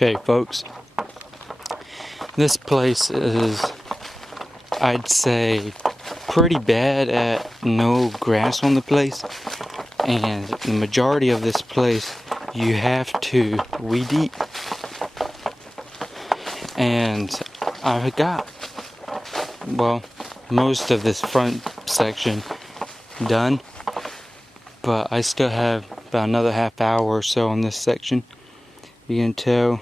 Okay, folks, this place is, I'd say, pretty bad at no grass on the place, and the majority of this place you have to weed eat. And I got, well, most of this front section done, but I still have about another half hour or so on this section. You can tell.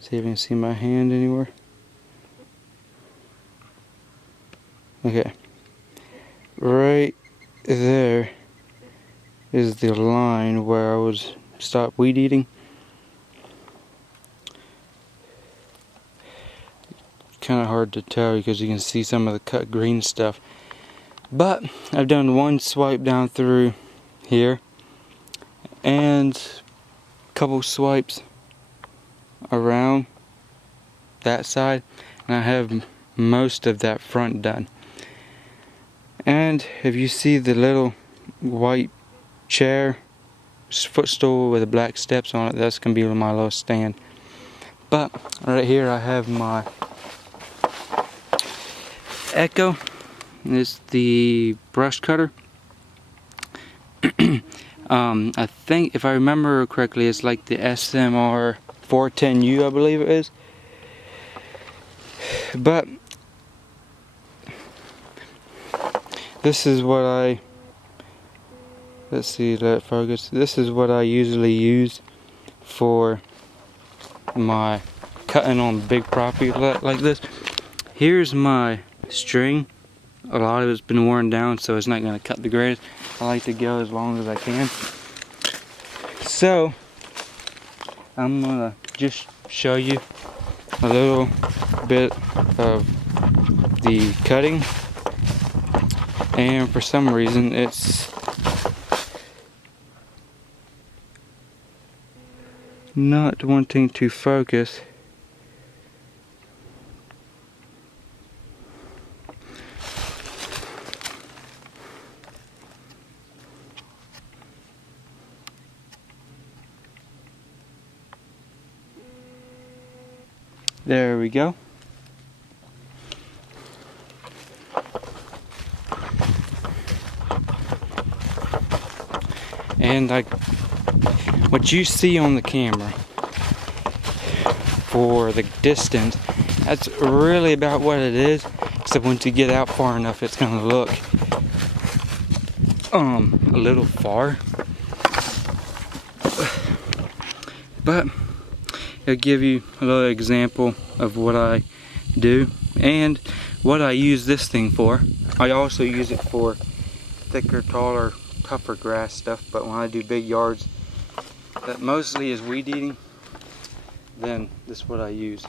See if you can see my hand anywhere. Okay. Right there is the line where I would stop weed eating. Kind of hard to tell because you can see some of the cut green stuff. But I've done one swipe down through here and a couple swipes around that side, and I have most of that front done. And if you see the little white chair, footstool with the black steps on it, that's gonna be my little stand. But right here I have my Echo. It's the brush cutter. I think if I remember correctly, it's like the SMR 410U, I believe it is. But this is what let's see, let it focus. This is what I usually use for my cutting on big property like this. Here's my string. A lot of it's been worn down, so it's not going to cut the greatest. I like to go as long as I can. So I'm going to just show you a little bit of the cutting, and for some reason it's not wanting to focus. There we go. And what you see on the camera for the distance, that's really about what it is, except once you get out far enough it's going to look a little far. But it'll give you a little example of what I do and what I use this thing for. I also use it for thicker, taller, tougher grass stuff, but when I do big yards that mostly is weed eating, then this is what I use.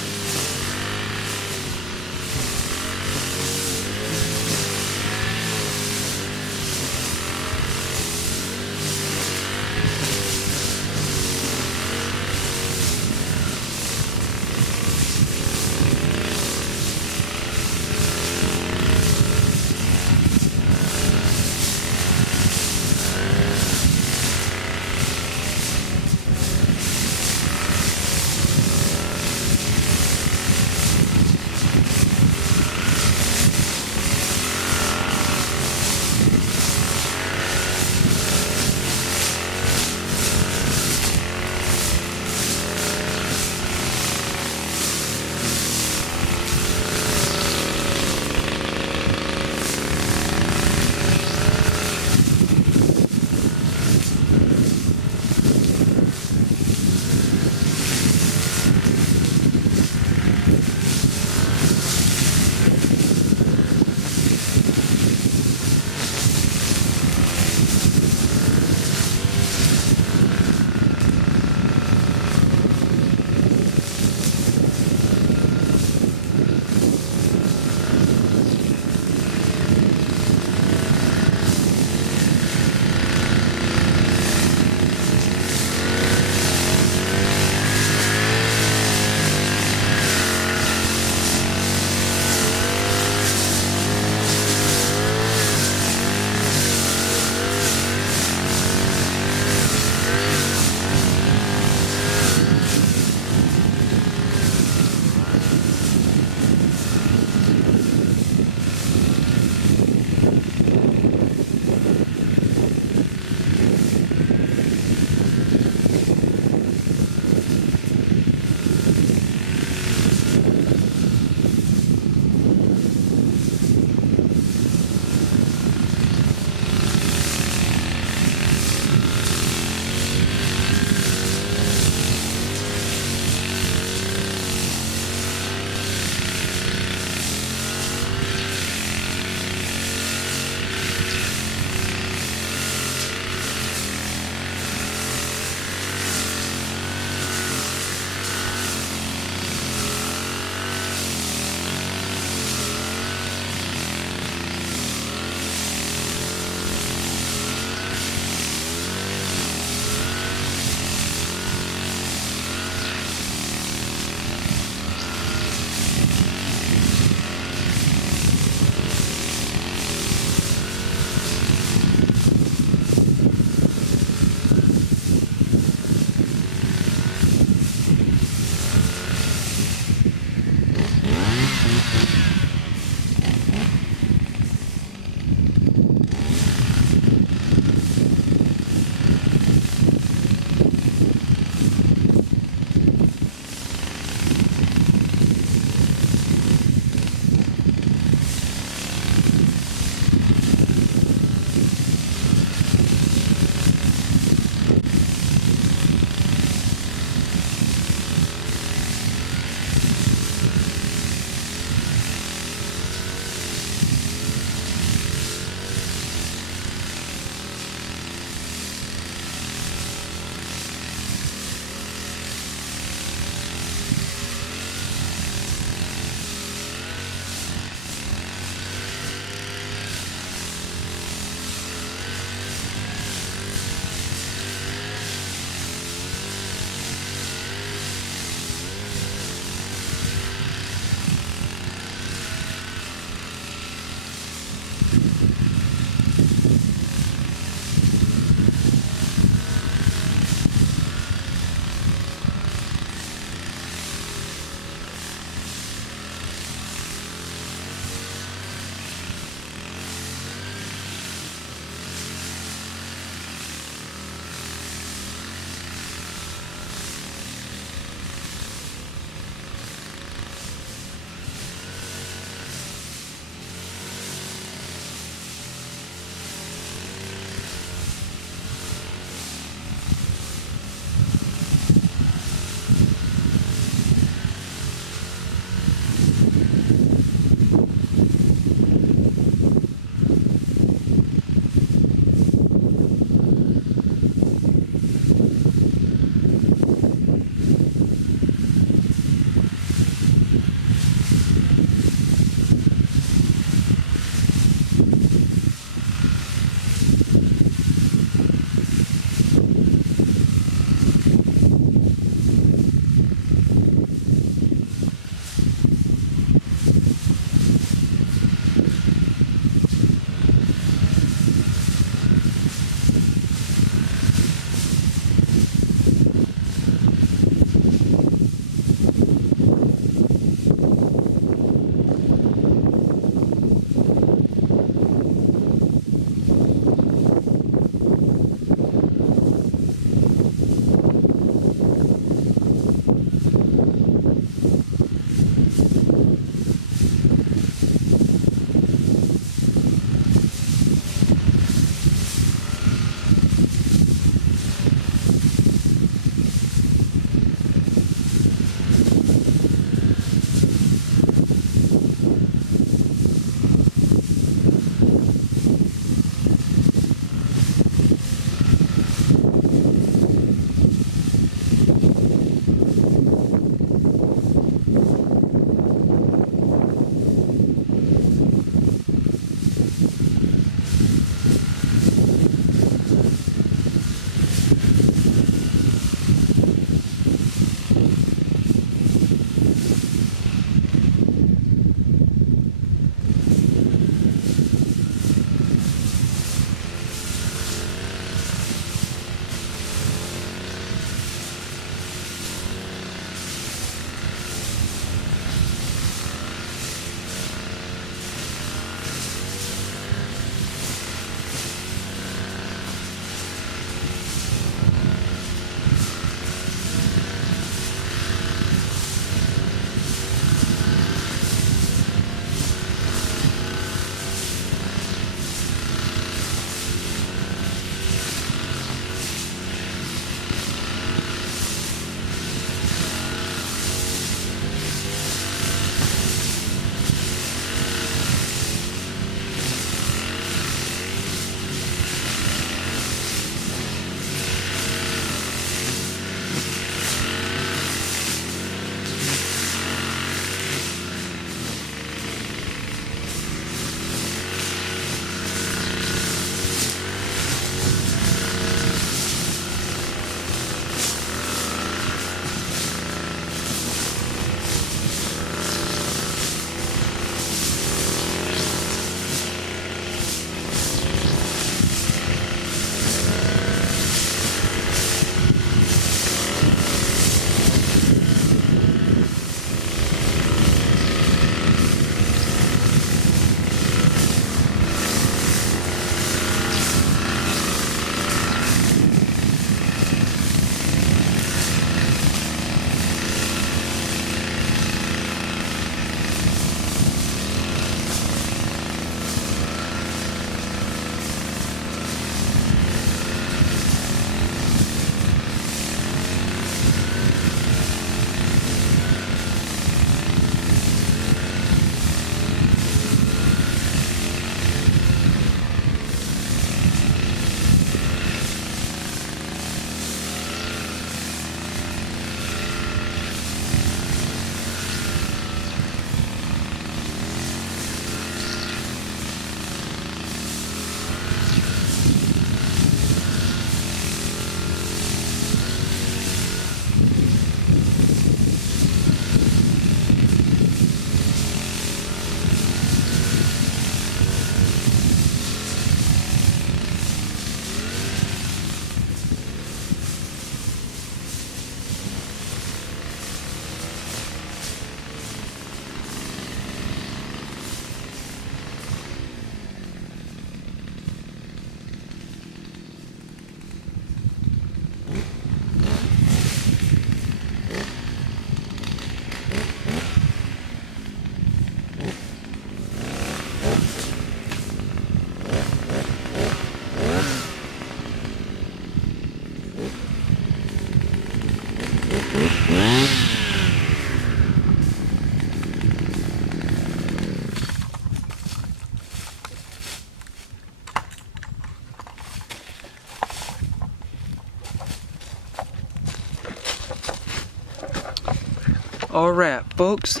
Alright folks,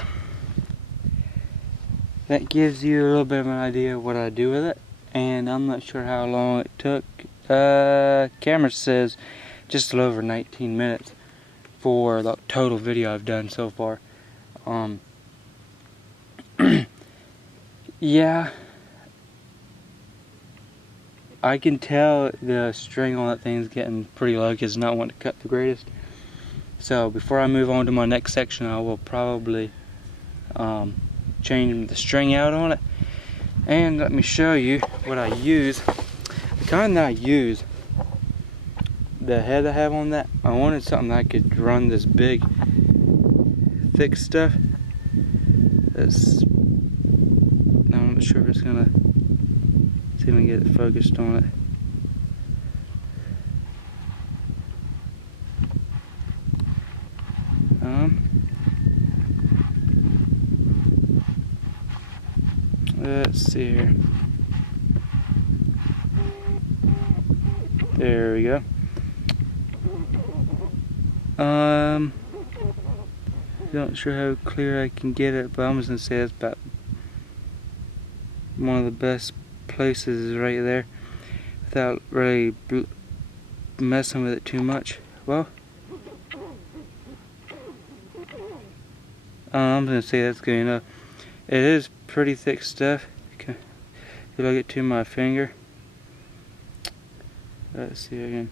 that gives you a little bit of an idea of what I do with it, and I'm not sure how long it took. Camera says just a little over 19 minutes for the total video I've done so far. Yeah, I can tell the string on that thing's getting pretty low because it's not wanting to cut the greatest. So before I move on to my next section, I will probably change the string out on it. And let me show you what I use. The kind that I use, the head I have on that, I wanted something that I could run this big, thick stuff. I'm not sure if it's gonna, see if we can get it focused on it. Let's see here. There we go. Not sure how clear I can get it, but I'm just gonna say that's about one of the best places is right there, without really messing with it too much. Well, I'm gonna say that's good enough. It is pretty thick stuff. If you look to my finger, let's see again.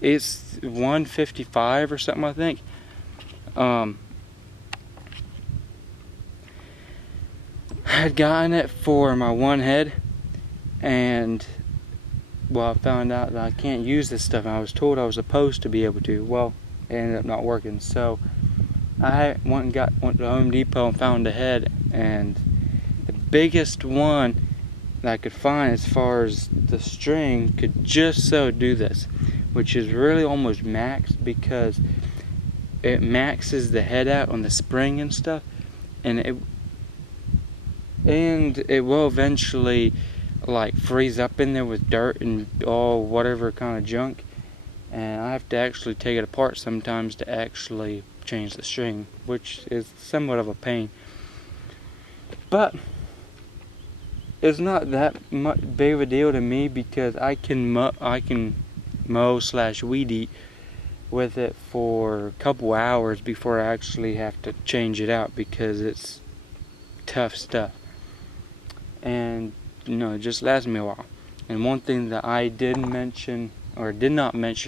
It's 155 or something, I think. I had gotten it for my one head, and well, I found out that I can't use this stuff, and I was told I was supposed to be able to. Well, it ended up not working, so I went to Home Depot and found a head, and the biggest one that I could find as far as the string could just so do this, which is really almost maxed, because it maxes the head out on the spring and stuff, and it will eventually like freeze up in there with dirt and all whatever kind of junk, and I have to actually take it apart sometimes to actually change the string, which is somewhat of a pain. But it's not that much big of a deal to me, because I can mow / weed eat with it for a couple hours before I actually have to change it out, because it's tough stuff, and it just lasts me a while. And one thing that I did not mention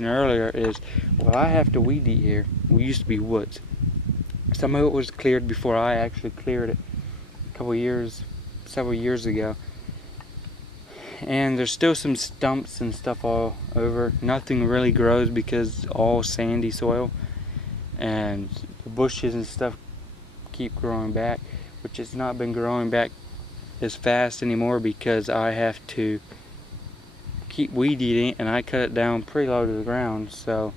earlier is, well, I have to weed eat here. We used to be woods. Some of it was cleared before I actually cleared it several years ago. And there's still some stumps and stuff all over. Nothing really grows because all sandy soil, and the bushes and stuff keep growing back, which has not been growing back as fast anymore because I have to keep weed eating, and I cut it down pretty low to the ground. So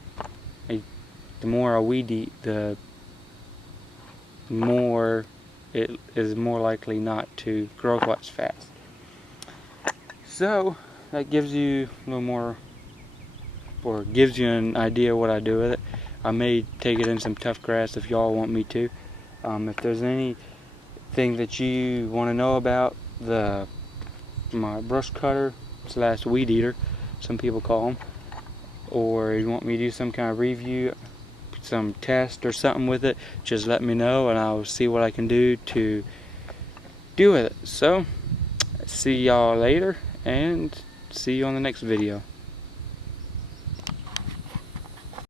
the more I weed eat, the more it is more likely not to grow quite as fast. So that gives you a little more, or gives you an idea of what I do with it. I may take it in some tough grass if y'all want me to. If there's anything that you want to know about my brush cutter / weed eater, some people call them, or you want me to do some kind of review, some test or something with it, just let me know and I'll see what I can do to do with it. So see y'all later, and see you on the next video.